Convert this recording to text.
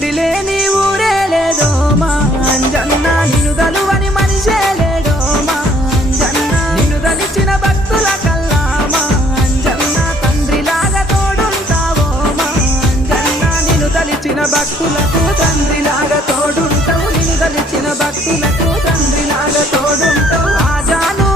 గుడి లేని ఊరే లేదో మా అంజన్న నిన్ను దలువని మనిషే లేడో మా అంజన్న నిన్ను దలిచిన భక్తుల కల్లా మా అంజన్న తండ్రిలాగా తోడుంటావో మా అంజన్న నిన్ను దలిచిన భక్తులకు తండ్రిలాగా తోడుంటావు నిన్ను దలిచిన భక్తులకు తండ్రిలాగా తోడుంటావు ఆజాను